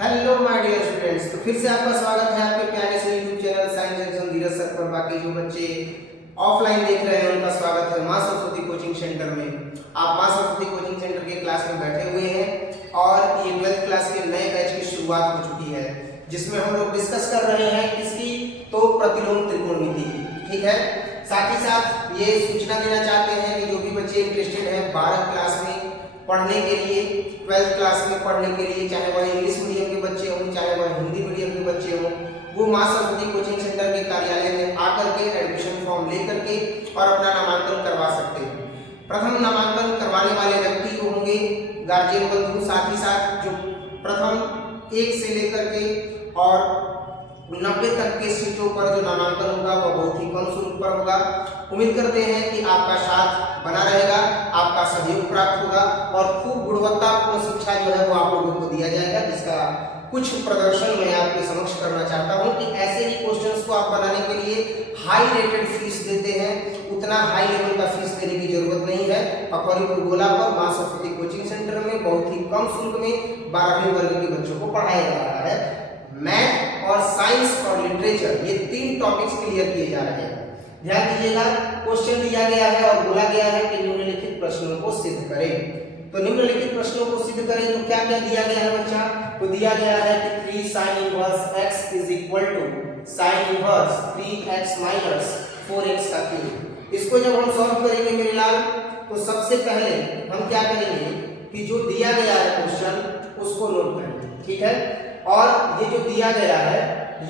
Hello my dear students, तो फिर से आपका स्वागत है आपके प्यारे से यूट्यूब चैनल साइंस एक्शन धीरज सर पर। बाकी जो बच्चे ऑफलाइन देख रहे हैं उनका स्वागत है मां सरस्वती कोचिंग सेंटर में। आप मां सरस्वती कोचिंग सेंटर के क्लास में बैठे हुए हैं और ये 12th क्लास के नए बैच की शुरुआत हो चुकी है, जिसमें हम लोग डिस्कस कर रहे हैं इसकी तो प्रतिलोम त्रिकोणमिति की। ठीक है, साथ ही साथ ये सूचना देना चाहते हैं कि जो भी बच्चे इंटरेस्टेड हैं 12 क्लास में पढ़ने के लिए, 12th क्लास में पढ़ने के लिए, चाहे वह इंग्लिश मीडियम के बच्चे हों चाहे वह हिंदी मीडियम के बच्चे हों, वो मां सरस्वती कोचिंग सेंटर के कार्यालय में आकर के एडमिशन फॉर्म लेकर के और अपना नामांकन करवा सकते हैं। प्रथम नामांकन करवाने वाले व्यक्ति को होंगे गार्जियन बंधु, साथ ही साथ जो प्रथम 1 से लेकर के और 90 तक के सीटों पर जो नामांकन होगा वह बहुत ही कम शुल्क पर होगा। उम्मीद करते हैं कि आपका साथ बना रहेगा, आपका सहयोग प्राप्त होगा और खूब गुणवत्तापूर्ण शिक्षा जो है वो आप लोगों को दिया जाएगा, जिसका कुछ प्रदर्शन मैं आपके समक्ष करना चाहता हूं कि ऐसे ही क्वेश्चंस को आप बनाने के लिए हाई रेटेड फीस देते हैं, उतना हाई लेवल का फीस देने की जरूरत नहीं है। अकौरीपुर गोला पर मां सरस्वती कोचिंग सेंटर में बहुत ही कम शुल्क में 12वीं वर्ग के बच्चों को पढ़ाया जा रहा है। मैथ और साइंस और लिटरेचर ये 3 टॉपिक्स क्लियर किए जा रहे हैं। ध्यान दीजिएगा, क्वेश्चन दिया गया है और बोला गया है कि निम्नलिखित प्रश्नों को सिद्ध करें। तो निम्नलिखित प्रश्नों को सिद्ध करें तो क्या क्या दिया गया है बच्चा? तो दिया गया है कि 3 sin inverse x is equal to sin inverse 3x minus 4x का क्यूब। इसको जब हम सॉल्व करेंगे मेरे लाल, तो सबसे पहले हम क्या करेंगे कि जो दिया गया है क्वेश्चन उसको नोट करेंगे। ठीक है, और ये जो दिया गया है,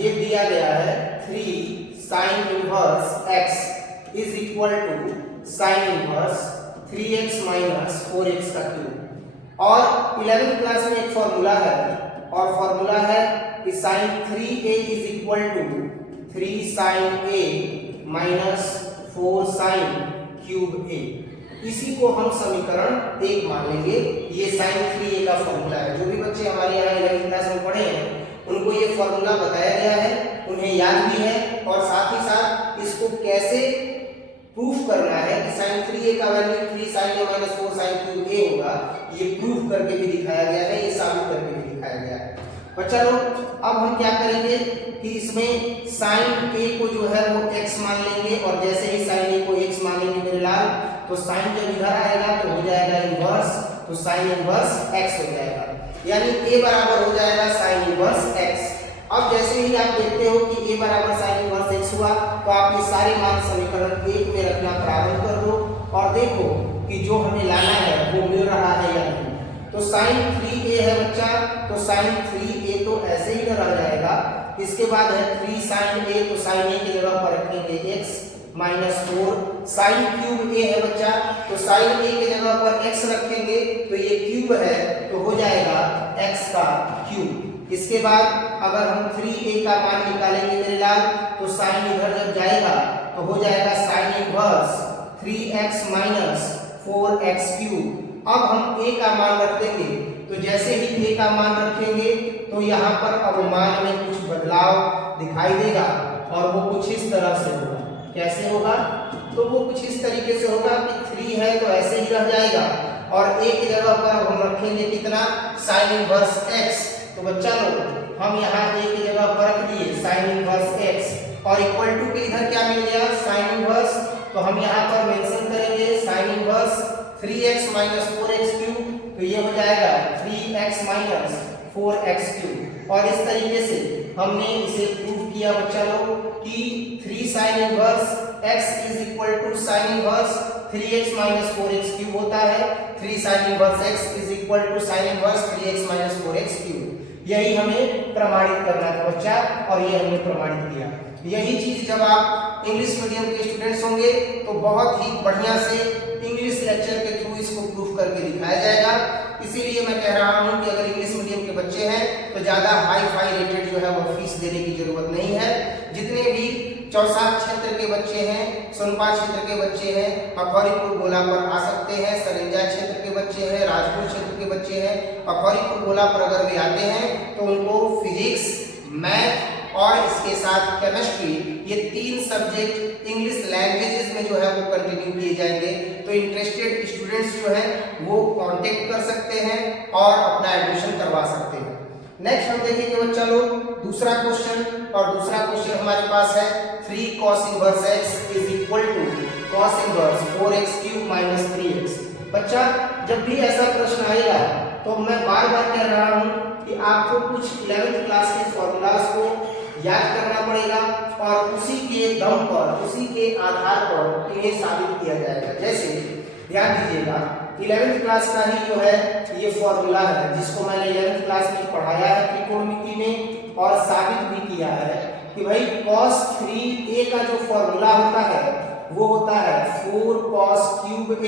ये दिया गया है 3 sin inverse x is equal to sin inverse 3x minus 4x का क्यूब। और 11th क्लास में एक फॉर्मूला है और फॉर्मूला है कि sin 3a is equal to 3 sin a minus 4 sin cube a। इसी को हम समीकरण 1 मान लेंगे। ये sin 3a का फॉर्मूला है। जो भी बच्चे हमारे यहाँ 11th क्लास में पढ़े हैं उनको ये फॉर्मूला बताया गया है, उन्हें याद भी है, और साथ ही साथ इसको कैसे प्रूफ करना है कि sin 3a का value 3 sin a minus 4 sin cube a होगा, ये प्रूफ करके भी दिखाया गया है, ये साबित करके भी दिखाया गया है। बच्चा लोग, अब हम क्या करेंगे कि इसमें sin a को जो है वो x मान लेंगे, और जैसे ही sin a को x मानेंगे मेरे लाल, तो sin जब इधर आएगा तो हो जाएगा इनवर्स, तो sin इनवर्स x हो जाएगा, यानी a बराबर हो जाएगा sin इनवर्स x। अब जैसे ही आप देखते हो कि a बराबर sin इनवर्स x हुआ, तो आप ये सारे मान समीकरण 1 में रखना प्रारंभ कर दो और देखो कि जो हमें लाना है वो मिल रहा है या नहीं। तो sin 3a है बच्चा, तो sin 3a तो ऐसे ही रह जाएगा। इसके बाद है 3 sin a, तो sin a की जगह पर रखेंगे x minus 4। sin cube a है बच्चा, तो sin a की जगह पर x रखेंगे, तो ये क्यूब है तो हो जाएगा x का क्यूब। इसके बाद अगर हम 3a का मान निकालेंगे मेरे लाल, तो sin इधर जब जाएगा तो हो जाएगा sin inverse 3x minus 4x cube. अब हम a का मान रख देंगे, तो जैसे ही a का मान रखेंगे तो यहाँ पर अब मान में कुछ बदलाव दिखाई देगा और वो कुछ इस तरह से होगा। कैसे होगा? तो वो कुछ इस तरीके से होगा कि 3 है तो ऐसे ही रह जाएगा, और a की जगह पर हम रखेंगे कितना? sin inverse x। तो बच्चा लोग, हम यहाँ a की जगह पर रख दिए sin इनवर्स x और इक्वल टू के इधर क्या मिल गया? sin inverse. तो हम यहाँ पर मेंशन करेंगे sin inverse 3x minus 4x cube, तो ये हो जाएगा 3x माइनस 4x क्यूब। और इस तरीके से हमने इसे प्रूव किया बच्चा लोग कि 3 sin inverse x is equal to sin inverse 3x minus 4x cube होता है। 3 sin inverse x is equal to sin inverse 3x minus 4x cube. यही हमें प्रमाणित करना था बच्चा, और ये हमने प्रमाणित किया। यही चीज जब आप इंग्लिश मीडियम के स्टूडेंट्स होंगे तो बहुत ही बढ़िया से इंग्लिश लेक्चर के थ्रू इसको प्रूफ करके दिखाया जाएगा। इसीलिए मैं कह रहा हूं कि अगर इंग्लिश मीडियम के बच्चे हैं तो ज्यादा हाई फाई रेटेड जो है वो फीस देने की जरूरत नहीं है। जितने भी चौसा क्षेत्र के बच्चे हैं, सोनपा क्षेत्र के बच्चे हैं, अकौरीपुर गोला पर आ सकते हैं। सरंजा क्षेत्र के बच्चे हैं, राजपुर क्षेत्र के बच्चे हैं, अकौरीपुर गोला पर अगर भी आते हैं तो उनको फिजिक्स, मैथ और इसके साथ केमिस्ट्री, ये 3 सब्जेक्ट इंग्लिश लैंग्वेजेस में जो है वो कंटिन्यू किए जाएंगे। तो इंटरेस्टेड स्टूडेंट्स जो है वो कांटेक्ट कर सकते हैं और अपना एडमिशन करवा सकते हैं। नेक्स्ट हम देखेंगे बच्चा लोग दूसरा क्वेश्चन, और दूसरा क्वेश्चन हमारे पास है 3 cos inverse x is equal to cos inverse 4x cube minus 3x। बच्चा जब भी ऐसा प्रश्न आएगा तो मैं बार बार कह रहा हूं कि आपको कुछ 11th क्लास के फॉर्मूलाज को याद करना पड़ेगा और उसी के दम पर, उसी के आधार पर इन्हें साबित किया जाएगा। जैसे ध्यान दीजिएगा 11th क्लास का ही जो है ये फॉर्मूला है जिसको मैंने 11th क्लास में पढ़ाया है त्रिकोणमिति में और साबित भी किया है कि भाई cos 3a का जो फॉर्मूला होता है वो होता है 4 cos cube a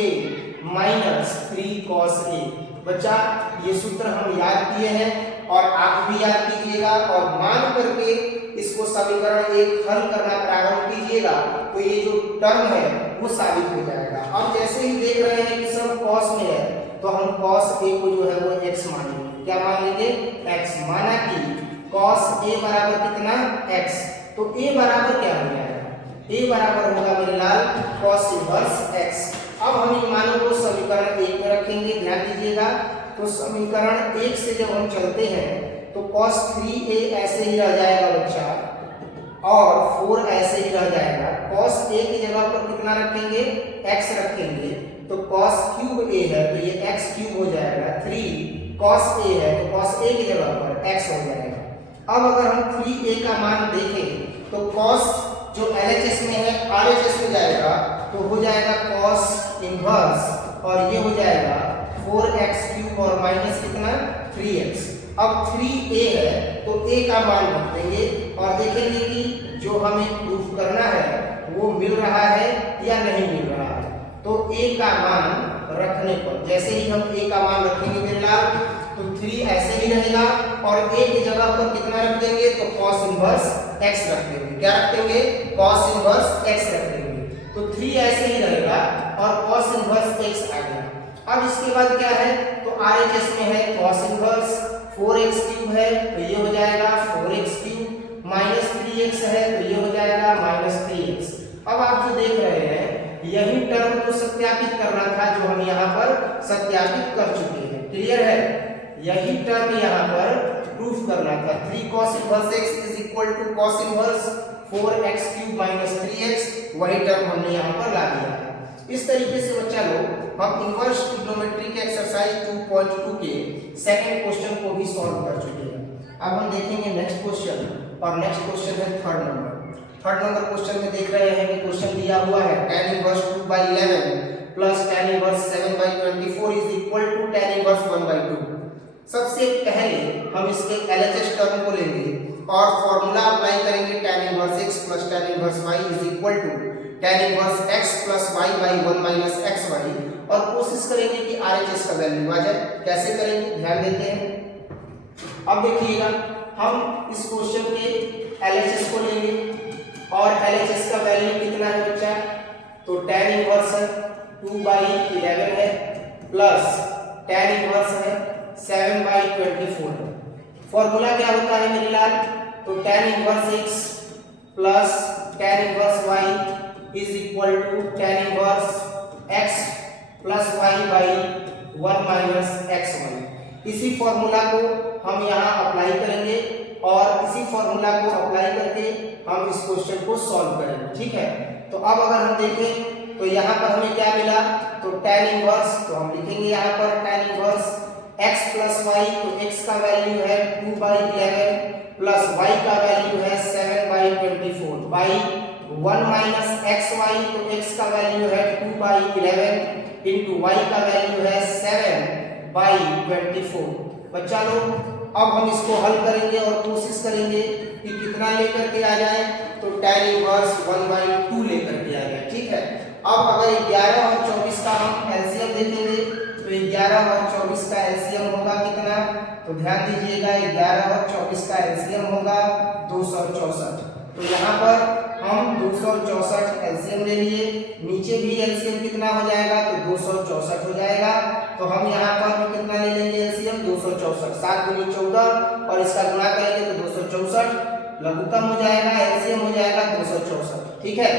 minus 3 cos a। बच्चा ये सूत्र हम याद किए हैं और आप भी याद कीजिएगा और मान करके इसको समीकरण एक हल करना प्रारंभ कीजिएगा तो ये जो टर्म है वो साबित हो जाएगा। अब जैसे ही देख रहे हैं कि सब cos में है तो हम cos a को जो है वो x मानेंगे। क्या मान लेंगे? x। माना कि cos a बराबर कितना? x। तो a बराबर क्या हो जाएगा? a बराबर होगा मेरे लाल cos इनवर्स x। अब हम इन मानों को समीकरण 1 में रखेंगे। ध्यान दीजिएगा तो समीकरण 1 से जब हम चलते हैं तो cos 3a ऐसे ही रह जाएगा बच्चा और 4 ऐसे ही रह जाएगा। cos a की जगह पर कितना रखेंगे? x रखेंगे तो cos क्यूब a है तो ये x क्यूब हो जाएगा। 3 cos a है तो cos a की जगह पर x हो जाएगा। अब अगर हम 3a का मान देखें तो cos जो LHS में है RHS में जाएगा तो हो जाएगा cos इनवर्स और ये हो जाएगा 4x क्यूब और माइनस कितना? 3x। अब 3a है तो a का मान रख देंगे और देखेंगे कि जो हमें प्रूफ करना है वो मिल रहा है या नहीं मिल रहा है। तो a का मान रखने पर जैसे ही हम a का मान रखेंगे मेरे लाल तो 3 ऐसे ही रहेगा और a की जगह पर कितना रख देंगे? तो cos इनवर्स x रख देंगे। क्या रख देंगे? cos इनवर्स x रख देंगे। तो 3 ऐसे ही रहेगा और cos इनवर्स x आ गया। अब इसके बाद क्या है? तो RHS में है cos इनवर्स 4x क्यूब है तो ये हो जाएगा 4x क्यूब माइनस 3x है तो ये हो जाएगा माइनस 3x। अब आप जो देख रहे हैं यही टर्म को सत्यापित करना था जो हम यहाँ पर सत्यापित कर चुके हैं। क्लियर है? यही टर्म यहाँ पर प्रूफ करना था। 3 cos inverse x is equal to cos inverse 4x cube minus 3x, वही टर्म हमने यहाँ पर ला दिया है। इस तरीके से बच्चा लोग हम इनवर्स ट्रिग्नोमेट्री के एक्सरसाइज 2.2 के सेकंड क्वेश्चन को भी सॉल्व कर चुके हैं। अब हम देखेंगे नेक्स्ट क्वेश्चन और नेक्स्ट क्वेश्चन है third number. Third number question में देख रहे हैं कि क्वेश्चन दिया हुआ है tan inverse 2/11 plus tan inverse 7/24 is equal to tan inverse 1/2। सबसे पहले हम इसके LHS टर्म को लेंगे और फॉर्मूला अप्लाई करेंगे tan inverse x plus tan inverse y is equal to tan inverse x plus y by 1 minus xy और कोशिश करेंगे कि RHS का वैल्यू आ जाए। कैसे करेंगे? ध्यान देते हैं। अब देखिएगा हम इस क्वेश्चन के LHS को लेंगे और LHS का वैल्यू कितना है बच्चा? तो tan इनवर्स 2/11 है प्लस tan इनवर्स है 7/24 है। फॉर्मूला क्या होता है मेरे लाल? तो tan inverse x plus tan inverse y is equal to tan inverse x plus y by 1 minus xy। इसी फॉर्मूला को हम यहाँ अप्लाई करेंगे और इसी फॉर्मूला को अप्लाई करके हम इस क्वेश्चन को सॉल्व करेंगे। ठीक है? तो अब अगर हम देखें तो यहाँ पर हमें क्या मिला? तो tan इनवर्स, तो हम लिखेंगे यहाँ पर tan inverse x plus y, तो x का वैल्यू है 2/11 प्लस y का वैल्यू है 7/24 बाई 1 माइनस xy, तो x का वैल्यू है 2/11 इंटू y का वैल्यू है 7/24। बच्चा लोग अब हम इसको हल करेंगे और कोशिश करेंगे कि कितना लेकर के आ जाए। तो tan इनवर्स 1/2 लेकर के आ जाए। ठीक है? अब अगर 11 और 24 का हम एलसीएम देखेंगे तो 11 और 24 का एलसीएम होगा कितना? तो ध्यान दीजिएगा 11 और 24 का एलसीएम होगा 264। तो यहाँ पर हम 264 एलसीएम ले लिए, नीचे भी एलसीएम कितना हो जाएगा? तो 264 हो जाएगा। तो हम यहाँ पर कितना ले लेंगे एलसीएम? 264, 7 दूनी 14 और इसका गुणा करेंगे तो 264, लघुत्तम हो जाएगा, एलसीएम हो जाएगा 264। ठीक है?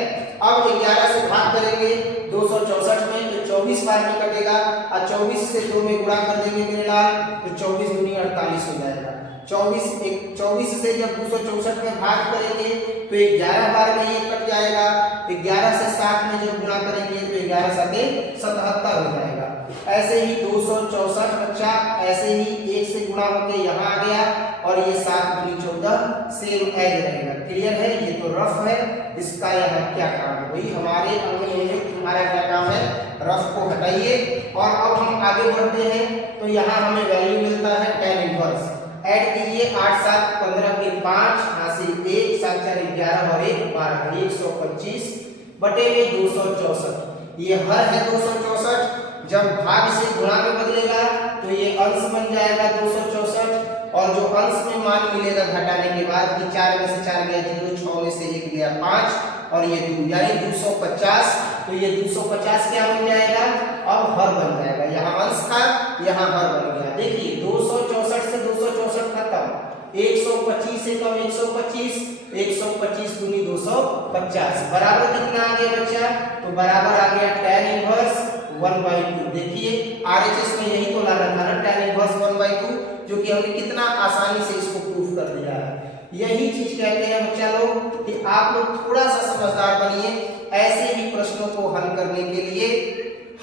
अब 11 से भाग करेंगे 264 में तो 24 बार में कटेगा और 24 से 2 में गुणा कर देंगे मेरे लाल तो 24 दूनी 48 हो जाएगा। 24 से जब 264 में भाग करेंगे तो 11 बार में ये कट जाएगा। 11 से 60 में जब गुणा करेंगे तो 11 7 77 हो जाएगा। ऐसे ही 264 बच्चा ऐसे ही 1 से गुणा होके यहाँ आ गया और ये 7 दूनी 14 सेम एज रहेगा। क्लियर है? ये तो रफ है, इसका यहाँ क्या काम है? वही हमारे अंग में तुम्हारा क्या काम है? रफ को हटाइए। और अब हम आगे बढ़ते हैं तो यहाँ हमें वैल्यू मिलता है tan इनवर्स। ऐड कीजिए 8 7 15 के 5 यहाँ से 1 7 4 11 और 1 12 125 बटे में 264। ये हर है 264। जब भाग से गुणा में बदलेगा तो ये अंश बन जाएगा 264 और जो अंश में मान मिलेगा घटाने के बाद कि 4 में से 4 गया 0, 6 में से 1 गया 5 और ये 2 यानी 250। तो ये 250 क्या बन जाएगा? अब हर बन जाएगा। यहाँ अंश था, यहाँ हर बन गया। देखिए 264 से 264 खत्म, 125 से कम 125, 125 दूनी 250 बराबर कितना आ गया बच्चा? तो बराबर आ गया tan इनवर्स 1/2। देखिए RHS में यही तो लाना था ना, tan इनवर्स 1/2, जो कि हमने कितना आसानी से इसको प्रूफ कर दिया है। यही चीज कहते हैं बच्चा लोग कि आप लोग थोड़ा सा समझदार बनिए। ऐसे ही प्रश्नों को हल करने के लिए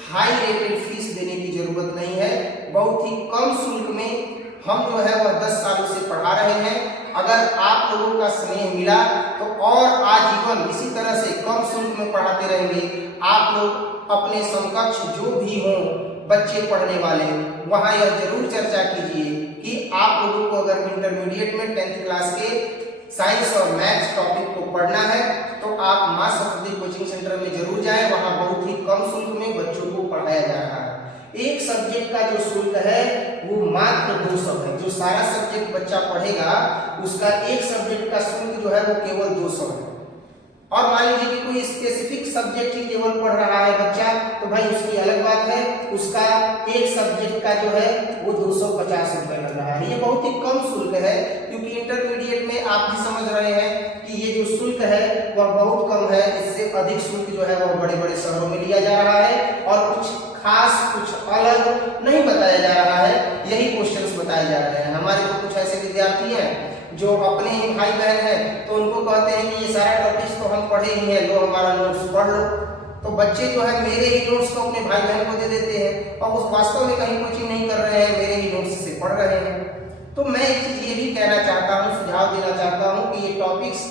हाई रेटेड फीस देने की जरूरत नहीं है। बहुत ही कम शुल्क में हम जो है वह 10 सालों से पढ़ा रहे हैं। अगर आप लोगों का स्नेह मिला तो और आजीवन इसी तरह से कम शुल्क में पढ़ाते रहेंगे। आप लोग अपने समकक्ष जो भी हों बच्चे पढ़ने वाले, वहां यह जरूर चर्चा कीजिए कि आप लोगों को अगर इंटरमीडिएट में 10th क्लास के साइंस और मैथ्स टॉपिक को पढ़ना है तो आप मां सरस्वती कोचिंग सेंटर में जरूर जाएं। वहां बहुत ही कम शुल्क में बच्चों को पढ़ाया जा रहा है। एक सब्जेक्ट का जो शुल्क है वो मात्र 200 है। जो सारा सब्जेक्ट बच्चा पढ़ेगा उसका एक सब्जेक्ट का शुल्क जो है वो केवल 200 है। और मान लीजिए कि कोई स्पेसिफिक सब्जेक्ट ही केवल पढ़ रहा है बच्चा, तो भाई उसकी अलग बात है, उसका एक सब्जेक्ट का जो है वो 250 रुपए लग रहा है। ये बहुत ही कम शुल्क है, क्योंकि इंटरमीडिएट में आप भी समझ रहे हैं कि ये जो शुल्क है वह बहुत कम है। इससे अधिक शुल्क जो है वह बड़े बड़े शहरों में लिया जा रहा है और कुछ खास कुछ अलग नहीं बताया जा रहा है। यही क्वेश्चंस बताए जा रहे हैं। हमारे तो कुछ ऐसे विद्यार्थी हैं जो अपने ही भाई बहन हैं तो उनको कहते हैं कि ये सारा टॉपिक्स तो हम पढ़े ही हैं, लो हमारा नोट्स पढ़ लो। तो बच्चे जो है मेरे ही नोट्स को अपने भाई बहन को दे देते हैं और उस वास्तव में कहीं कोचिंग नहीं कर रहे हैं, मेरे ही नोट्स से पढ़ रहे हैं। तो मैं एक चीज ये भी कहना चाहता हूँ, सुझाव देना चाहता हूँ कि ये टॉपिक्स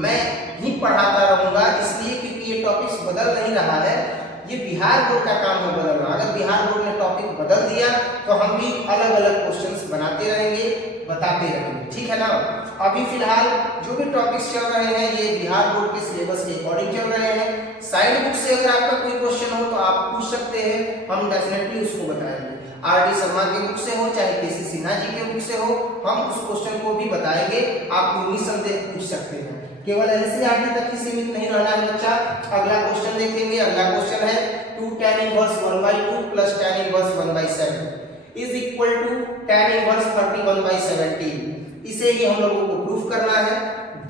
मैं ही पढ़ाता रहूंगा, इसलिए क्योंकि ये टॉपिक्स बदल नहीं रहा है। ये बिहार बोर्ड का काम है बदलना। अगर बिहार बोर्ड ने टॉपिक बदल दिया तो हम भी अलग अलग क्वेश्चंस बनाते रहेंगे, बताते रहेंगे, ठीक है ना। अभी फिलहाल जो भी टॉपिक्स चल रहे हैं ये बिहार बोर्ड के सिलेबस के अकॉर्डिंग चल रहे हैं। साइड बुक से अगर आपका कोई क्वेश्चन हो तो आप पूछ सकते हैं, हम डेफिनेटली उसको बताएंगे। RD शर्मा के बुक से हो चाहे KC सिन्हा जी के बुक से हो, हम उस क्वेश्चन को भी बताएंगे। आप निसंदेह पूछ सकते हैं। केवल NCERT तक ही सीमित नहीं रहना है बच्चा। अगला क्वेश्चन देखेंगे। अगला क्वेश्चन है 2 tan inverse 1/2 plus tan inverse 1/7 is equal to tan inverse 31/17। इसे ही हम लोगों को प्रूफ करना है।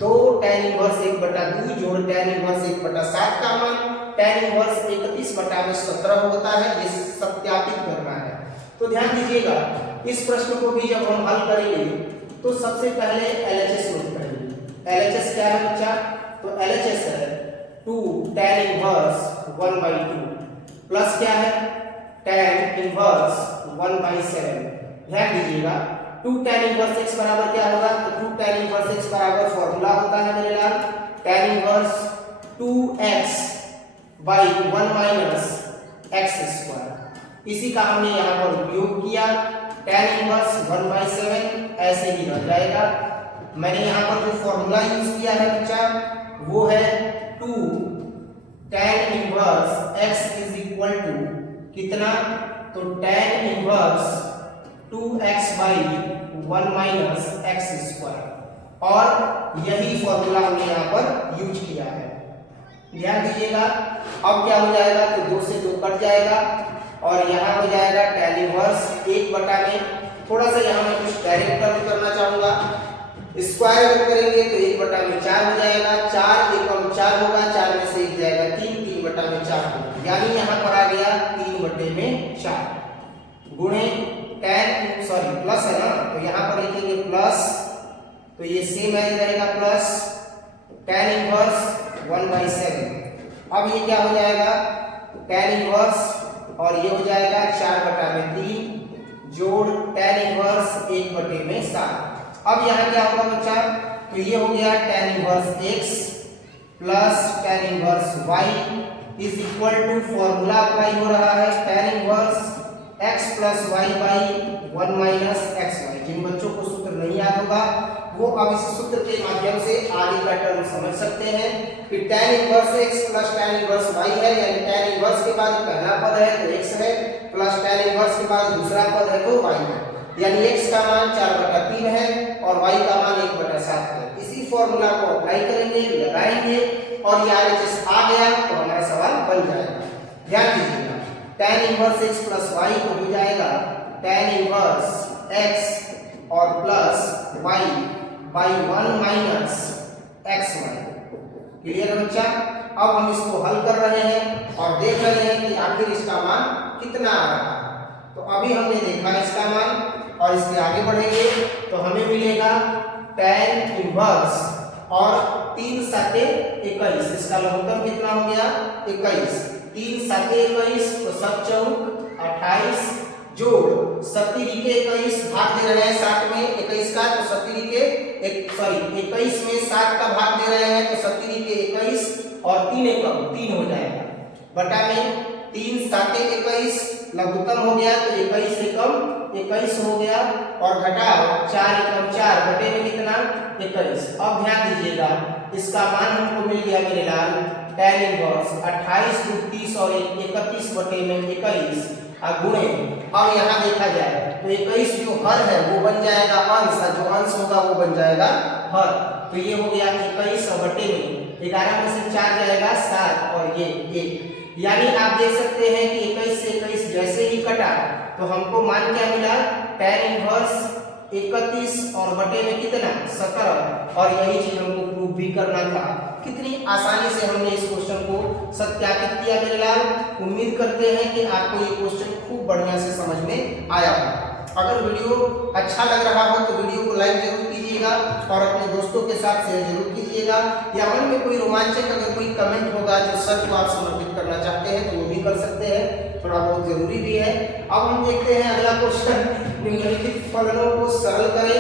2 tan इनवर्स 1/2 जोड़ tan इनवर्स 1/7 का मान tan इनवर्स 31/17 होता है। ये सत्यापित करना है। तो ध्यान दीजिएगा, इस प्रश्न को भी जब हम हल करेंगे तो सबसे पहले LHS नोट करेंगे। LHS क्या है बच्चा? तो LHS है 2 tan इनवर्स 1/2 प्लस क्या है tan इनवर्स 1/7। ध्यान दीजिएगा 2 tan इनवर्स x बराबर क्या होगा? तो 2 tan इनवर्स x बराबर फॉर्मूला होता है मेरे लाल tan inverse 2x by 1 minus x²। इसी का हमने यहाँ पर उपयोग किया। tan इनवर्स 1/7 ऐसे ही रह जाएगा। मैंने यहाँ पर जो फॉर्मूला यूज किया है बच्चा वो है 2 tan inverse x is equal to कितना? तो tan inverse 2x by 1 minus x²। और यही फॉर्मूला हमने यहाँ पर यूज किया है। ध्यान दीजिएगा, अब क्या हो जाएगा? तो 2 से 2 कट जाएगा और यहाँ हो जाएगा tan इनवर्स 1 में। थोड़ा सा यहाँ मैं कुछ डायरेक्ट करना चाहूंगा। स्क्वायर अगर करेंगे तो 1/4 हो जाएगा। 4 एकम 4 होगा, 4 में से 1 जाएगा 3, 3/4 होगा। यानी यहाँ पर आ गया 3/4 गुणे tan सॉरी प्लस है ना, तो यहाँ पर लिखेंगे प्लस, तो ये सेम एज रहेगा प्लस tan इनवर्स 1/7। अब ये क्या हो जाएगा, tan इनवर्स और ये हो जाएगा 4/3 जोड़ tan इनवर्स 1/7। अब यहाँ क्या होगा बच्चा, तो ये हो गया tan inverse x plus tan inverse y is equal to formula apply हो रहा है tan inverse x plus Y by 1 minus x Y. जिन बच्चों को सूत्र नहीं याद होगा वो अब इस सूत्र के माध्यम से आगे का टर्म समझ सकते हैं कि tan inverse x plus tan inverse y है, यानी tan इनवर्स के बाद पहला पद है तो x है, प्लस tan इनवर्स के बाद दूसरा पद है तो y है, यानी x का मान 4/3 है और y का मान 1/7 है। इसी फॉर्मूला को अप्लाई करेंगे, लगाएंगे और ये RHS आ गया तो हमारा सवाल बन जाएगा। ध्यान दीजिएगा, tan inverse x plus y तो हो जाएगा tan इनवर्स x और plus y by 1 minus x y. क्लियर है बच्चा? अब हम इसको हल कर रहे हैं और देख रहे हैं कि आखिर इसका मान कितना आ रहा है। तो अभी हमने देखा इसका मान और इसके आगे बढ़ेंगे तो हमें मिलेगा tan इनवर्स और 3 7 21, इसका लघुत्तम कितना हो गया 21, 3 7 21 तो 7 चौक 28 जोड़ 27 के 21 भाग दे रहे हैं 60 में 21 का, तो 27 के 21 में 60 का भाग दे रहे हैं तो 27 के 21 और 3 एकम 3 हो जाएगा बटा में 3 7 21 लघुत्तम हो गया तो 21 एकम 21 हो गया और घटाओ 4 एकम 4 बटे में कितना 21। अब ध्यान दीजिएगा इसका मान हमको मिल गया मेरे लाल tan इनवर्स 28 × 30 और 31 बटे में 21 गुणे। अब यहाँ देखा जाए तो 21 जो हर है वो बन जाएगा अंश, जो अंश होगा वो बन जाएगा हर, तो ये हो गया 21 और बटे में 11 में से 4 जाएगा 7 और ये 1, यानी आप देख सकते हैं कि 21 से 21 जैसे ही कटा तो हमको मान क्या मिला tan इनवर्स 31 और बटे में कितना 17, और यही चीज हमको प्रूव भी करना था। कितनी आसानी से हमने इस क्वेश्चन को सत्यापित किया मेरे लाल। उम्मीद करते हैं कि आपको ये क्वेश्चन खूब बढ़िया से समझ में आया होगा। अगर वीडियो अच्छा लग रहा हो तो वीडियो को लाइक जरूर कीजिएगा और अपने दोस्तों के साथ शेयर जरूर कीजिएगा, या मन में कोई रोमांचक अगर कोई कमेंट होगा जो सर को आप समर्पित करना चाहते हैं तो वो भी कर सकते हैं, थोड़ा बहुत जरूरी भी है। अब हम देखते हैं अगला क्वेश्चन, निम्नलिखित फलनों को सरल करें।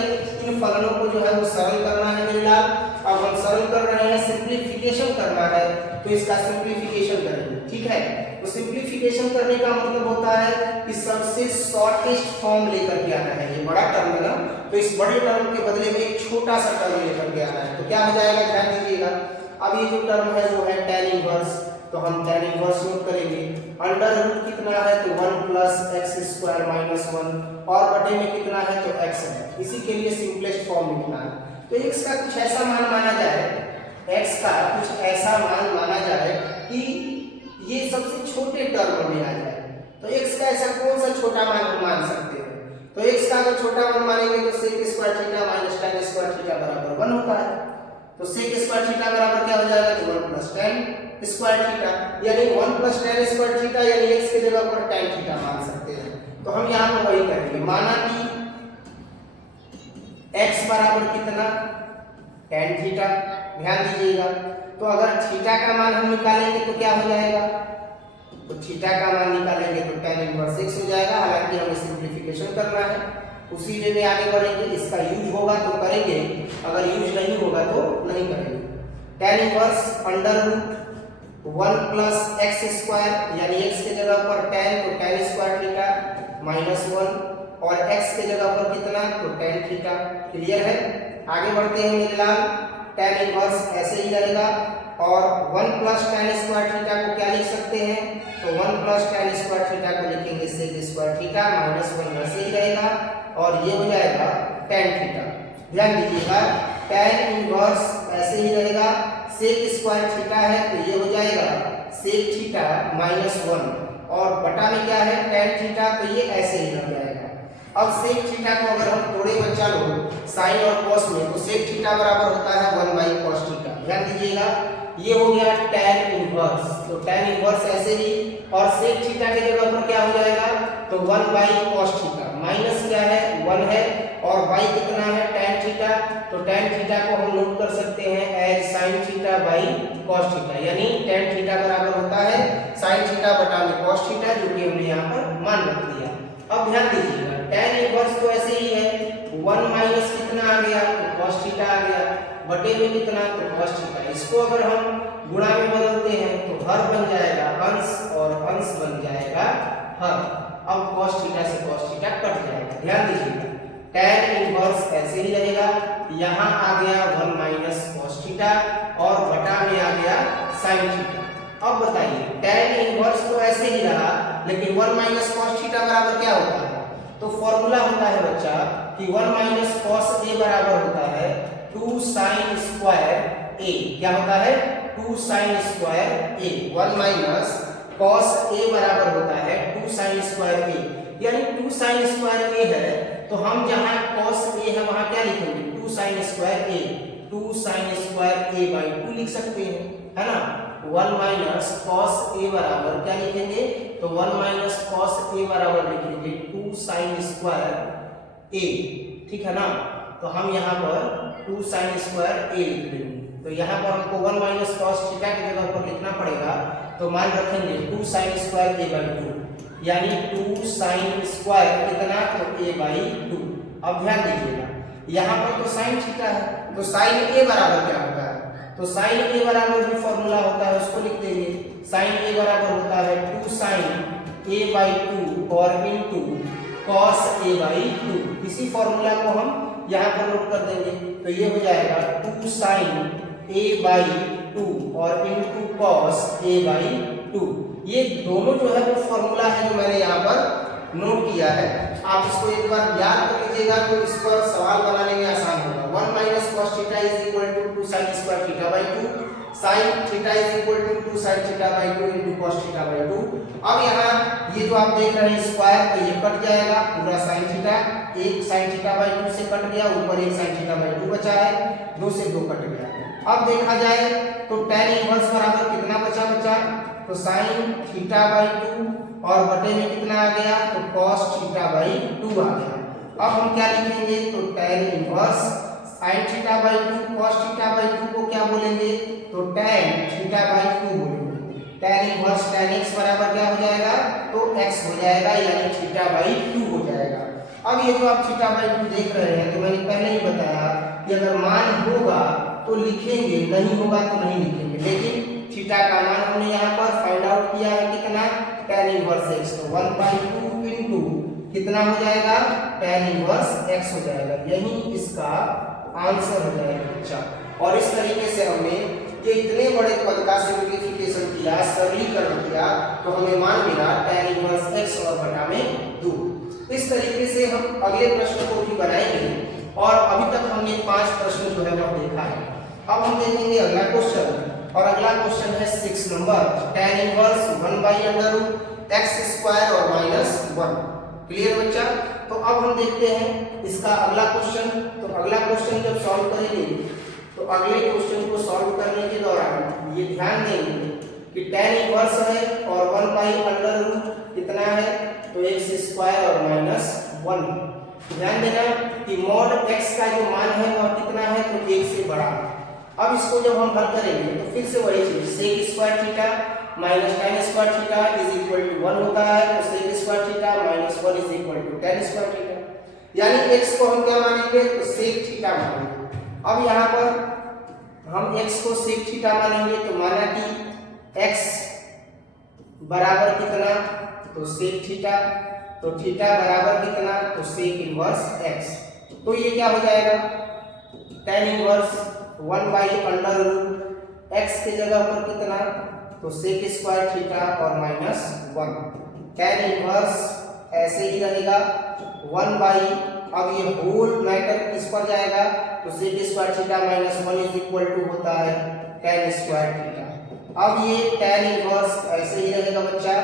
इन फलनों को जो है वो सरल करना है मेरे लाल। अब हम सरल कर रहे हैं, सिंप्लीफिकेशन करना है तो इसका सिंप्लीफिकेशन करेंगे, ठीक है। तो सिंप्लीफिकेशन करने का मतलब होता है कि सबसे शॉर्टेस्ट फॉर्म लेकर के आना है। ये बड़ा टर्म है ना, तो इस बड़े टर्म के बदले में एक छोटा सा टर्म लेकर के आना है। तो क्या हो जाएगा ध्यान दीजिएगा, अब ये जो टर्म है वो है tan इनवर्स, तो हम tan इनवर्स नोट करेंगे। अंडर रूट कितना है तो 1 प्लस एक्स स्क्वायर माइनस 1 और बटे में कितना है तो x है। इसी के लिए सिंपलेस्ट फॉर्म लिखना है। तो x का कुछ ऐसा मान माना जाए, x का कुछ ऐसा मान माना जाए कि ये सबसे छोटे टर्म में आ जाए। तो x का ऐसा कौन सा छोटा मान हम मान सकते हैं? तो x का अगर छोटा मान मानेंगे तो sec square theta minus tan square theta बराबर 1 होता है। तो sec स्क्वायर थीटा बराबर क्या हो जाएगा तो 1 प्लस tan स्क्वायर थीटा, यानी 1 प्लस tan स्क्वायर थीटा, यानी x के जगह पर tan थीटा मान सकते हैं। तो हम यहाँ पर वही करेंगे, माना कि x बराबर कितना tan थीटा। ध्यान दीजिएगा, तो अगर थीटा का मान हम निकालेंगे तो क्या हो जाएगा, तो थीटा का मान निकालेंगे तो tan इनवर्स x हो जाएगा। हालांकि हमें सिंप्लीफिकेशन करना है, उसी वे में आगे बढ़ेंगे। इसका यूज होगा तो करेंगे, अगर यूज नहीं होगा तो नहीं करेंगे। tan inverse under root 1 plus x square, यानी x के जगह पर tan तो tan स्क्वायर थीटा माइनस 1 और x के जगह पर कितना तो tan थीटा। क्लियर है? आगे बढ़ते हैं मेरे लाल। tan इनवर्स ऐसे ही रहेगा और 1 प्लस tan स्क्वायर थीटा को क्या लिख सकते हैं तो 1 प्लस tan स्क्वायर थीटा को लिखेंगे sec स्क्वायर थीटा माइनस 1 वैसे ही रहेगा और ये हो जाएगा tan थीटा। ध्यान दीजिएगा, tan इनवर्स ऐसे ही रहेगा, sec स्क्वायर थीटा है तो ये हो जाएगा sec थीटा माइनस 1 और बटा में क्या है tan थीटा, तो ये ऐसे ही रह जाएगा। अब sec थीटा को अगर हम तोड़े बच्चा लोग साइन और cos में, तो sec थीटा बराबर होता है 1 बाई cos थीटा। ध्यान दीजिएगा, ये हो गया tan इनवर्स, तो tan इनवर्स ऐसे ही, और sec थीटा के जगह पर क्या हो जाएगा तो 1 बाई cos थीटा माइनस क्या है 1 है और बाई कितना है tan थीटा, तो tan थीटा को हम नोट कर सकते हैं as sin theta by cos theta, यानी tan थीटा बराबर होता है sin थीटा बटा में cos थीटा, जो कि हमने यहाँ पर मान रख दिया। अब ध्यान दीजिएगा tan इनवर्स तो ऐसे ही है 1 माइनस कितना आ गया तो cos थीटा आ गया बटे में कितना तो cos थीटा। इसको अगर हम गुणा में बदलते हैं तो हर बन जाएगा अंश और अंश बन जाएगा हर। अब cos थीटा से cos थीटा कट जाएगा। ध्यान दीजिएगा tan इनवर्स ऐसे ही रहेगा, यहाँ आ गया 1 माइनस cos थीटा और बटा में आ गया sin थीटा। अब बताइए tan इनवर्स तो ऐसे ही रहा, लेकिन 1 माइनस cos थीटा बराबर क्या होता है, तो फॉर्मूला होता है बच्चा कि 1 माइनस cos a बराबर होता है 2 sin स्क्वायर a। क्या होता है 2 sin square a। 1 minus cos a बराबर होता है 2 sin स्क्वायर a, यानी 2 sin स्क्वायर a है तो हम जहां cos a है वहां क्या लिखेंगे 2 sin square a, 2 sin square a by 2 लिख सकते हैं, है ना। 1 माइनस cos a बराबर क्या लिखेंगे, तो 1 माइनस cos a बराबर लिखेंगे 2 sin स्क्वायर a, ठीक है ना। तो हम यहाँ पर 2 sin स्क्वायर a लिख देंगे, तो यहाँ पर हमको 1 माइनस cos थीटा की जगह पर लिखना पड़ेगा, तो मान रखेंगे 2 sin स्क्वायर a बाई 2, यानी 2 sin स्क्वायर कितना तो a बाई 2। अब ध्यान दीजिएगा यहाँ पर तो sin थीटा है, तो sin a बराबर क्या होता है, तो sin a बराबर जो फॉर्मूला होता है उसको लिख देंगे। sin a बराबर होता है 2 sin a बाई 2 और इनटू cos a बाई 2। इसी फॉर्मूला को हम यहाँ पर नोट कर देंगे, तो ये हो जाएगा 2 sin a बाई 2 और इनटू cos a बाई 2। ये दोनों जो है वो फॉर्मूला है जो मैंने यहाँ पर नोट किया है। आप इसको एक बार याद कर लीजिएगा तो इस पर सवाल बनाने में आसान होगा। 1 minus cos theta is equal to 2 sin square theta by 2, sin theta is equal to 2 sin theta by 2 into cos theta by 2। अब यहाँ ये जो आप देख रहे हैं स्क्वायर, तो ये कट जाएगा पूरा sin थीटा, एक sin थीटा बाई 2 से कट गया, ऊपर एक sin थीटा बाई 2 बचा है, 2 से 2 कट गया। अब देखा जाए तो tan इनवर्स बराबर कितना बचा, तो sin थीटा बाई 2 और बटे में कितना आ गया तो cos थीटा बाई 2 आ गया। अब हम क्या लिखेंगे, तो tan inverse sin theta by 2 cos theta by 2 को क्या बोलेंगे, तो tan थीटा बाई 2 बोलेंगे। tan इनवर्स tan x बराबर क्या हो जाएगा, तो x हो जाएगा, यानी थीटा बाई 2 हो जाएगा। अब ये जो आप थीटा बाई 2 देख रहे हैं, तो मैंने पहले ही बताया कि अगर मान होगा तो लिखेंगे, नहीं होगा तो नहीं लिखेंगे, लेकिन थीटा का मान हमने यहाँ पर फाइंड आउट किया है कितना, tan इनवर्स x, तो 1/2 इनटू कितना हो जाएगा tan इनवर्स x हो जाएगा। यही इसका आंसर हो जाएगा बच्चा। और इस तरीके से हमने ये इतने बड़े पद का सिंप्लीफिकेशन किया, सरलीकरण किया, तो हमें मान मिला tan इनवर्स x और बटा में 2। इस तरीके से हम अगले प्रश्न को भी बनाएंगे और अभी तक हमने 5 प्रश्न जो है वह देखा है। अब हम देखेंगे अगला क्वेश्चन, और अगला क्वेश्चन है 6 नंबर, tan इनवर्स 1/√x² और -1। क्लियर बच्चा। तो अब हम देखते हैं इसका अगला क्वेश्चन। तो अगला क्वेश्चन जब सॉल्व करेंगे तो अगले क्वेश्चन को सॉल्व करने के दौरान ये ध्यान देंगे कि tan इनवर्स है और 1/√, कितना है तो x² और -1। ध्यान देना कि मॉड x का जो मान है वह कितना है तो 1 से बड़ा। अब इसको जब हम हल करेंगे तो फिर से वही चीज sec² theta minus tan² theta is equal to 1 होता है, तो sec² theta minus 1 is equal to tan² theta, यानी x को हम क्या मानेंगे तो sec थीटा मानेंगे। अब यहाँ पर हम x को sec थीटा मानेंगे, तो माना कि x बराबर कितना तो sec थीटा, तो थीटा बराबर कितना तो sec इनवर्स x, तो ये क्या हो जाएगा tan इनवर्स 1/√x के जगह पर कितना तो sec² थीटा और -1। tan इनवर्स ऐसे ही रहेगा 1/, अब ये होल मैटर किस पर जाएगा तो sec² theta -1 is equal to होता है tan² थीटा। अब ये tan इनवर्स ऐसे ही रहेगा बच्चा,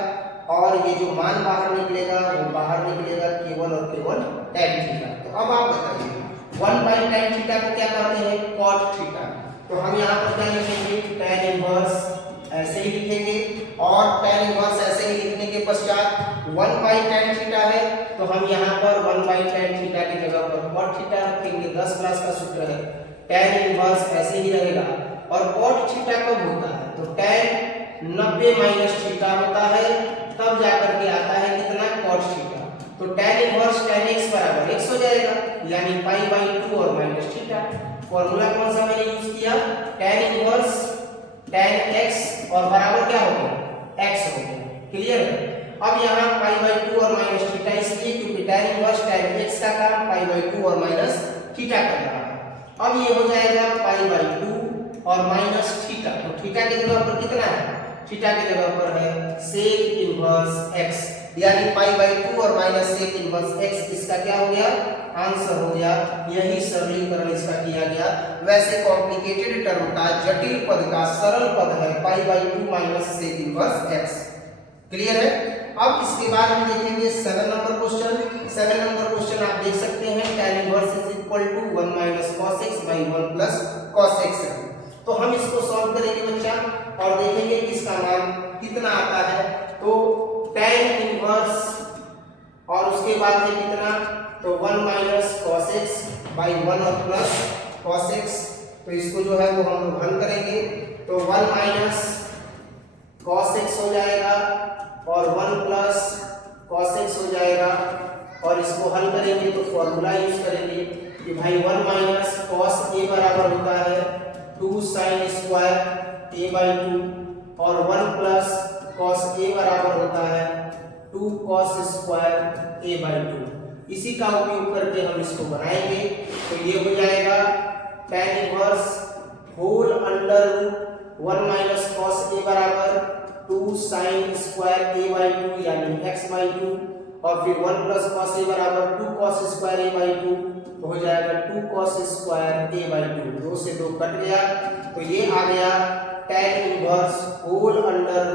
और ये जो मान बाहर निकलेगा वो बाहर निकलेगा केवल और केवल tan थीटा। तो अब आप बताइए 1/tan थीटा को क्या कहते हैं cot थीटा, तो हम यहाँ पर क्या लिखेंगे tan इनवर्स ऐसे ही लिखेंगे और tan इनवर्स ऐसे ही लिखने के पश्चात 1 बाई tan थीटा है तो हम यहाँ पर 1 बाई tan थीटा की जगह पर cot थीटा रखेंगे। 10 क्लास का सूत्र है, tan इनवर्स ऐसे ही रहेगा। और cot थीटा कब होता है तो tan 90 माइनस थीटा होता है, तब जाकर के आता है कितना cot थीटा। तो tan इनवर्स tan x बराबर x हो जाएगा, यानी पाई बाई 2 और माइनस थीटा। फॉर्मूला कौन सा मैंने यूज किया, tan इनवर्स tan x और बराबर क्या हो गया x हो गया। क्लियर है। अब यहाँ पाई बाई 2 और माइनस थीटा इसलिए क्योंकि tan इनवर्स tan x का काम पाई बाई 2 और माइनस थीटा कर रहा है। अब ये हो जाएगा पाई बाई 2 और माइनस थीटा। तो थीटा की जगह पर कितना है, थीटा की जगह पर है सेक इनवर्स x, यानी पाई बाई 2 और माइनस सेक इनवर्स x। इसका क्या हो गया आंसर हो गया। यही सरलीकरण इसका किया गया। वैसे कॉम्प्लिकेटेड टर्म का, जटिल पद का सरल पद है pi by 2 minus sec inverse x। क्लियर है। अब इसके बाद हम देखेंगे 7 नंबर क्वेश्चन। 7 नंबर क्वेश्चन आप देख सकते हैं tan inverse is equal to 1 minus cos x by 1 plus cos x है। तो हम इसको सॉल्व करेंगे बच्चा और देखेंगे कि इसका मान कितना आता है। तो tan इनवर्स और उसके बाद है कितना तो 1 माइनस cos x बाई 1 और प्लस cos x। तो इसको जो है वो हम हल करेंगे तो 1 माइनस cos x हो जाएगा और 1 प्लस cos x हो जाएगा। और इसको हल करेंगे तो फॉर्मूला यूज करेंगे कि भाई 1 माइनस cos a बराबर होता है 2 sin स्क्वायर a बाई 2 और 1 प्लस cos a बराबर होता है 2 cos स्क्वायर a बाई 2। इसी का उपयोग करके हम इसको बनाएंगे तो ये हो जाएगा tan inverse whole under 1 minus cos a बराबर 2 sin स्क्वायर a बाई 2 यानी x बाई 2 और फिर 1 प्लस cos a बराबर 2 cos स्क्वायर a बाई 2 तो हो जाएगा 2 cos स्क्वायर a बाई 2। 2 से 2 कट गया तो ये आ गया tan inverse whole under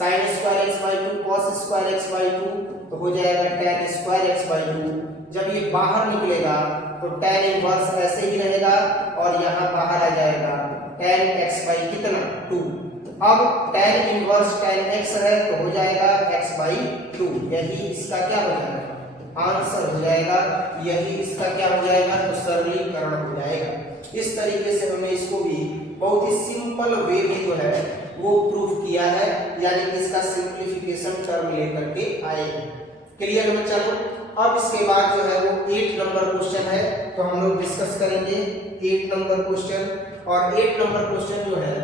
sin square x by 2 cos square x by 2 तो हो जाएगा tan स्क्वायर x बाई 2। जब ये बाहर निकलेगा तो tan इनवर्स ऐसे ही रहेगा और यहाँ बाहर आ जाएगा tan x बाई कितना 2। अब tan इनवर्स tan x है तो हो जाएगा x बाई 2। यही इसका क्या हो जाएगा आंसर हो जाएगा। यही इसका क्या हो जाएगा तो सरलीकरण हो जाएगा। इस तरीके से हमने इसको भी बहुत ही सिंपल वे में जो है वो प्रूफ किया है, यानी कि इसका सिंप्लीफिकेशन टर्म लेकर के आए। क्लियर है चलो। अब इसके बाद जो है वो 8 नंबर क्वेश्चन है तो हम लोग डिस्कस करेंगे 8 नंबर क्वेश्चन। और 8 नंबर क्वेश्चन जो है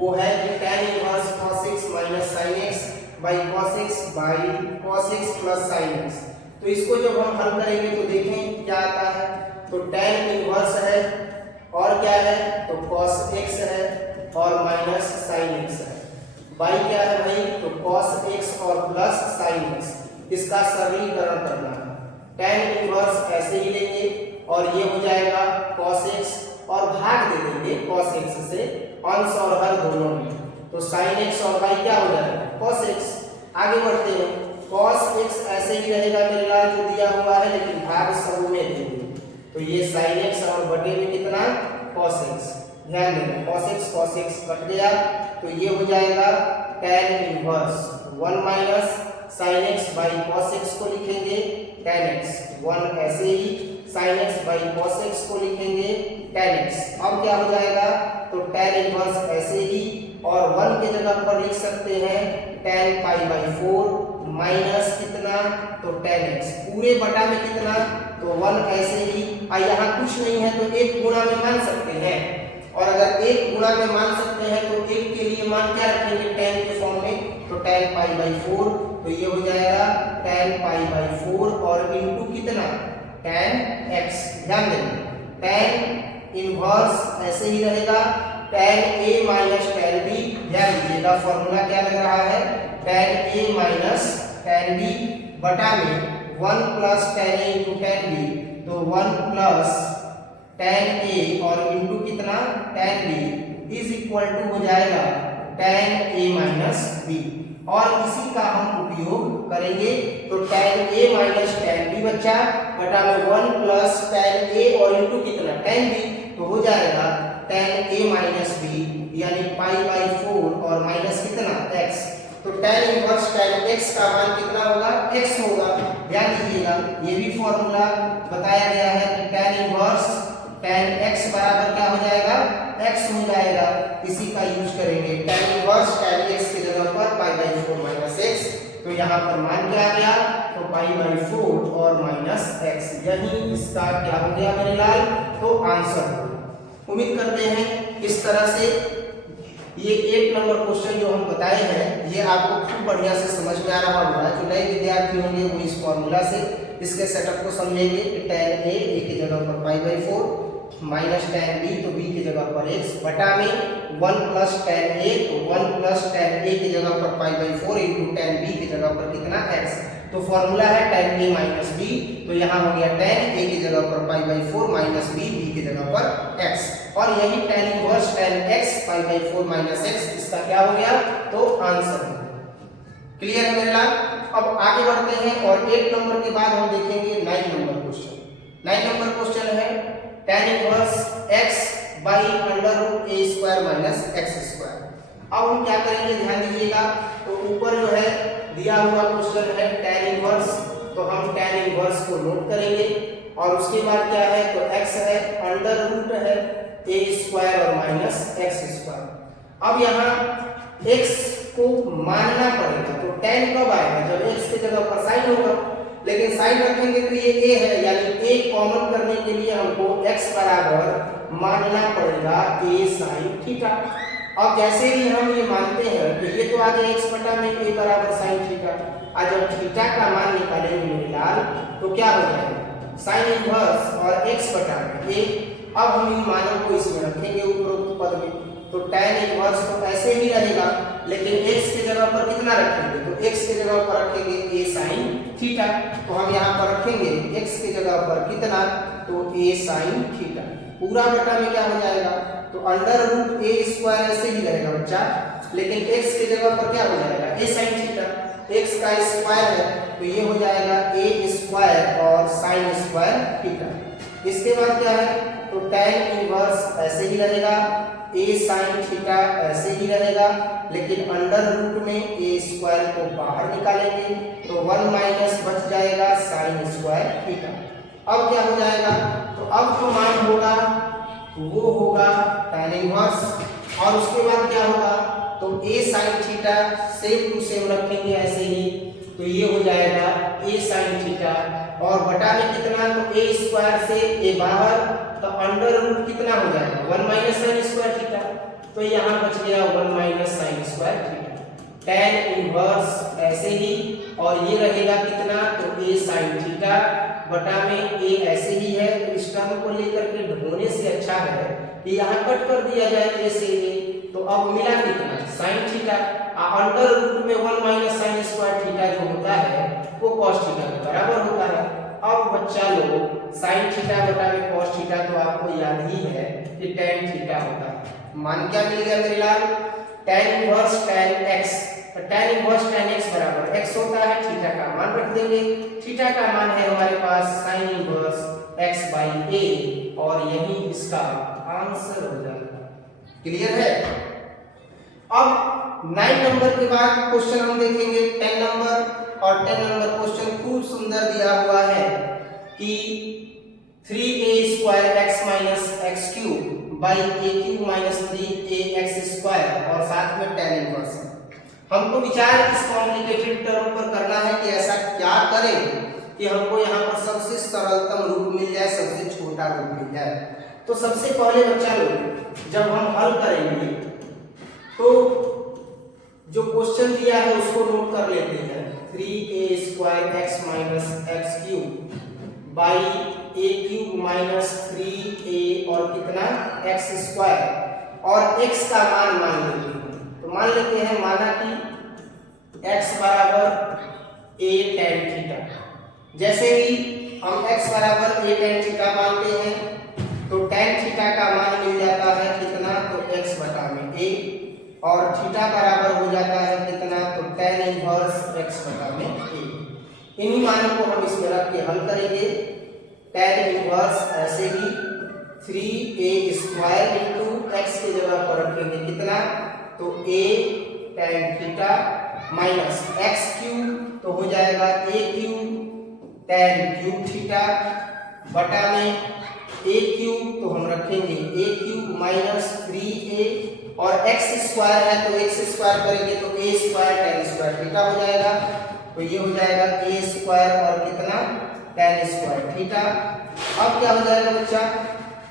वो है कि tan inverse cos x minus sin x by cos x by cos x plus sin x। तो इसको जब हम हल करेंगे तो देखें क्या आता है। तो tan इनवर्स है और क्या है तो cos x है और माइनस sin x है। बाई क्या है भाई तो cos x और प्लस sin x। इसका सरलीकरण करना है। tan इनवर्स ऐसे ही लेंगे और ये हो जाएगा cos x और भाग दे देंगे cos x से अंश और हर दोनों में। तो sin x और y क्या हो जाएगा cos x। आगे बढ़ते हैं cos x ऐसे ही रहेगा मेरे लाल जो दिया हुआ है, लेकिन भाग सब में देंगे तो ये sin x और बटे में कितना cos x। ध्यान देना cos x कट गया तो ये हो जाएगा tan inverse 1 minus sin x by cos x को लिखेंगे tan x। 1 ऐसे ही sin x by cos x को लिखेंगे tan x। अब क्या हो जाएगा तो tan इनवर्स ऐसे ही और 1 के जगह पर लिख सकते हैं tan पाई बाई 4 माइनस कितना तो tan x पूरे बटा में कितना तो 1 ऐसे ही। यहाँ कुछ नहीं है तो 1 गुणा में मान सकते हैं और अगर 1 गुणा में मान सकते हैं तो 1 के लिए मान क्या रखेंगे tan के फॉर्म में तो tan पाई बाई 4। तो ये हो जाएगा tan पाई बाई 4 और इनटू कितना tan x। ध्यान देना tan इनवर्स ऐसे ही रहेगा tan a minus tan b। ध्यान दीजिएगा फॉर्मूला क्या लग रहा है tan a minus tan b बटा में 1 plus tan a into tan b। तो 1 प्लस tan a और इंटू कितना tan b is equal to हो जाएगा tan a माइनस b। और इसी का हम उपयोग करेंगे तो tan a minus tan b बच्चा बटा में 1 प्लस tan a और इंटू कितना tan b तो हो जाएगा tan a माइनस b यानी π/4 और माइनस कितना x। तो tan इनवर्स tan x का मान कितना होगा, x होगा। ध्यान दीजिएगा ये भी फॉर्मूला बताया गया है कि tan इनवर्स tan x बराबर क्या हो जाएगा, x हो जाएगा। इसी का यूज करेंगे tan इनवर्स tan x की जगह पर π/4 माइनस x। तो यहाँ पर मान क्या आ गया, तो π/4 और माइनस x। यही इसका क्या हो गया मेरे लाल, तो आंसर होगा। उम्मीद करते हैं इस तरह से ये 8 नंबर क्वेश्चन जो हम बताए हैं ये आपको खूब बढ़िया से समझ में आ रहा होगा। जो नए विद्यार्थी होंगे वो इस फॉर्मूला से इसके सेटअप को समझेंगे कि tan a की जगह पर π/4 माइनस tan b तो b की जगह पर x बटा में 1 प्लस tan a तो 1 प्लस tan a की जगह पर π/4 इंटू tan b की जगह पर कितना x। तो फॉर्मूला है tan a माइनस b, तो यहाँ हो गया tan a की जगह पर π/4 माइनस b की जगह पर x। और यही tan inverse tan x π/4 minus x इसका क्या हो गया, तो आंसर हो गया। क्लियर है मेरे लाल। अब आगे बढ़ते हैं और 8 नंबर के बाद हम देखेंगे 9 नंबर क्वेश्चन। 9 नंबर क्वेश्चन है tan inverse x √a² minus x²। अब हम क्या करेंगे, ध्यान दीजिएगा। तो ऊपर जो है दिया हुआ क्वेश्चन है tan इनवर्स, तो हम tan इनवर्स को नोट करेंगे और उसके बाद क्या है, तो x है √ है a² और माइनस x²। अब यहाँ x को मानना पड़ेगा। तो tan कब आएगा, जब x की जगह पर sin होगा। लेकिन sin रखेंगे तो ये a है, यानी a कॉमन करने के लिए हमको x बराबर मानना पड़ेगा a sin थीटा। अब जैसे ही हम ये मानते हैं तो ये तो आ जाए x बटा में a बराबर sin थीटा। और जब थीटा का मान निकालेंगे मेरे लाल तो क्या हो जाएगा, sin इनवर्स और x बटा में a। अब हम इन मानों को इसमें रखेंगे उपरोक्त पद में। तो tan इनवर्स तो ऐसे ही रहेगा, लेकिन x की जगह पर कितना रखेंगे, तो x की जगह पर रखेंगे a sin थीटा। तो हम यहाँ पर रखेंगे x की जगह पर कितना, तो a sin थीटा। पूरा बटा में क्या हो जाएगा, तो √a² ऐसे ही रहेगा बच्चा, लेकिन x की जगह पर क्या हो जाएगा, a sin थीटा। x का स्क्वायर है तो ये हो जाएगा a² और sin² थीटा। इसके बाद क्या है, तो tan इनवर्स ऐसे ही रहेगा, a sin थीटा ऐसे ही रहेगा, लेकिन √ में a² को बाहर निकालेंगे तो 1 माइनस बच जाएगा sin² थीटा। अब क्या हो जाएगा, तो अब जो मान होगा वो होगा tan इनवर्स और उसके बाद क्या होगा, तो a sin theta same to same रखेंगे ऐसे ही, तो ये हो जाएगा a sin थीटा और बटा में कितना, तो a² से a बाहर, तो √ कितना हो जाएगा 1 माइनस sin² थीटा। तो यहाँ बच गया 1 minus sin² theta. tan inverse ऐसे ही और ये रहेगा कितना, तो a sin थीटा बटा में a ऐसे ही है। तो इस टर्म को लेकर के ढोने से अच्छा है कि यहाँ कट कर दिया जाए a से a। तो अब मिला कितना, sin थीटा √ में 1 माइनस sin² थीटा जो होता है वो cos थीटा के बराबर होता है। अब बच्चा लोग sin थीटा बटा में cos थीटा तो आपको याद ही है कि tan थीटा होता है। मान क्या मिल गया मेरे लाल, tan इनवर्स tan x। तो tan इनवर्स tan x बराबर x होता है, थीटा का मान रख देंगे। थीटा का मान है हमारे पास sin इनवर्स x/a और यही इसका आंसर हो जाएगा। क्लियर है। अब 9 नंबर के बाद क्वेश्चन हम देखेंगे 10 नंबर। और 10 नंबर क्वेश्चन खूब सुंदर दिया हुआ है कि 3a² x minus x³ a³ minus 3ax² और साथ में tan इनवर्स है। हमको विचार इस कॉम्प्लिकेटेड टर्म पर करना है कि ऐसा क्या करें कि हमको यहाँ पर सबसे सरलतम रूप मिल जाए, सबसे छोटा रूप मिल जाए। तो सबसे पहले बच्चा लोग जब हम हल करेंगे तो जो क्वेश्चन दिया है उसको नोट कर लेते हैं। 3a² x minus x³ a³ minus 3a और कितना x² और x का मान लेते हैं। तो मान लेते हैं, माना कि x बराबर a tan थीटा। जैसे ही हम x बराबर a tan थीटा मानते हैं तो tan थीटा का मान मिल जाता है कितना, तो x बटा में a और थीटा बराबर हो जाता है कितना, तो tan इनवर्स x बटा में a। इन्हीं मानों को हम इसमें रख के हल करेंगे। tan इनवर्स ऐसे ही 3a² इंटू एक्स की जगह पर रखेंगे कितना, तो a tan theta minus x cube तो हो जाएगा a cube tan cube theta बटा में a क्यूब तो हम रखेंगे a क्यूब माइनस 3a और एक्स स्क्वायर है तो एक्स स्क्वायर करेंगे तो a square tan square theta हो जाएगा, तो ये हो जाएगा a स्क्वायर और कितना tan स्क्वायर थीटा। अब क्या हो जाएगा बच्चा,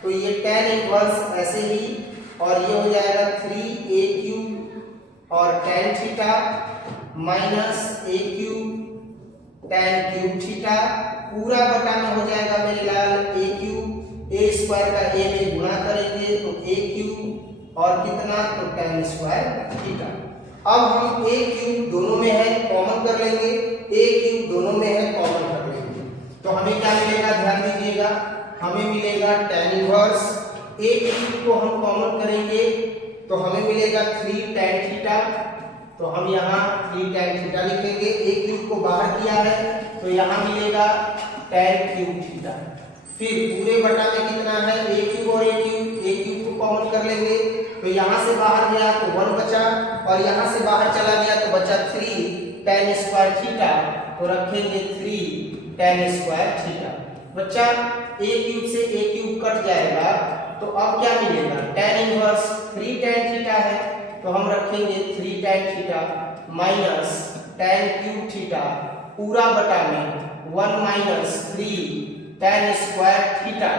तो ये tan इनवर्स ऐसे ही और ये हो जाएगा 3a क्यूब और tan theta minus a cube tan cube theta पूरा बटा में हो जाएगा मेरे लाल a क्यूब, a स्क्वायर का a में गुणा करेंगे तो a क्यूब और कितना तो tan स्क्वायर थीटा। अब हम a क्यूब दोनों में है कॉमन कर लेंगे, a क्यूब दोनों में है कॉमन कर लेंगे, तो हमें क्या मिलेगा ध्यान दीजिएगा, हमें मिलेगा tan इनवर्स a क्यूब को हम कॉमन करेंगे तो हमें मिलेगा 3 tan थीटा, तो हम यहाँ 3 tan थीटा लिखेंगे, a क्यूब को बाहर किया है तो यहाँ मिलेगा tan क्यूब थीटा। फिर पूरे बटा में कितना है a क्यूब और a क्यूब को कॉमन कर लेंगे तो यहाँ से बाहर गया तो 1 बचा और यहाँ से बाहर चला गया तो बचा 3 tan स्क्वायर थीटा, तो रखेंगे 3 tan स्क्वायर थीटा। बच्चा a क्यूब से a क्यूब कट जाएगा तो अब क्या मिलेगा tan इनवर्स 3 tan थीटा है तो हम रखेंगे 3 tan theta minus tan cube theta पूरा बटा में 1 माइनस 3 tan स्क्वायर थीटा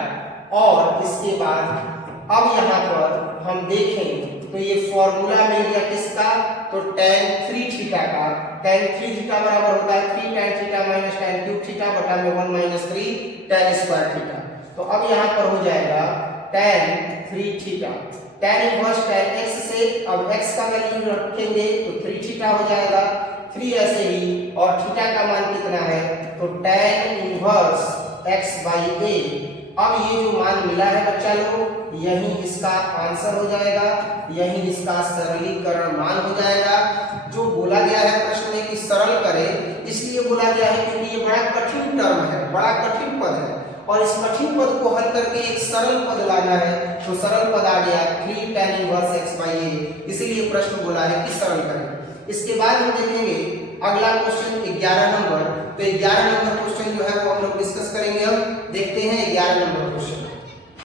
और इसके बाद अब यहाँ पर हम देखें तो ये फॉर्मूला मिल गया किसका, तो tan 3 थीटा का, tan 3 थीटा बराबर होता है 3 tan theta minus tan cube theta बटा में 1 माइनस 3 tan स्क्वायर थीटा। तो अब यहाँ पर हो जाएगा tan 3 theta, tan inverse tan x से अब x का वैल्यू रखेंगे तो 3 थीटा हो जाएगा, 3 ऐसे ही और थीटा का मान कितना है तो tan inverse x by a। अब ये जो मान मिला है बच्चा लोग यही इसका आंसर हो जाएगा, यही इसका सरलीकरण मान हो जाएगा। जो बोला गया है प्रश्न में कि सरल करें इसलिए बोला गया है क्योंकि ये बड़ा कठिन टर्म है, बड़ा कठिन पद है और इस कठिन पद को हल करके एक सरल पद लाना है, तो सरल पद आ गया 3 tan inverse x by a, इसीलिए प्रश्न बोला है कि सरल करें। इसके बाद हम देखेंगे अगला क्वेश्चन 11 नंबर, तो 11 नंबर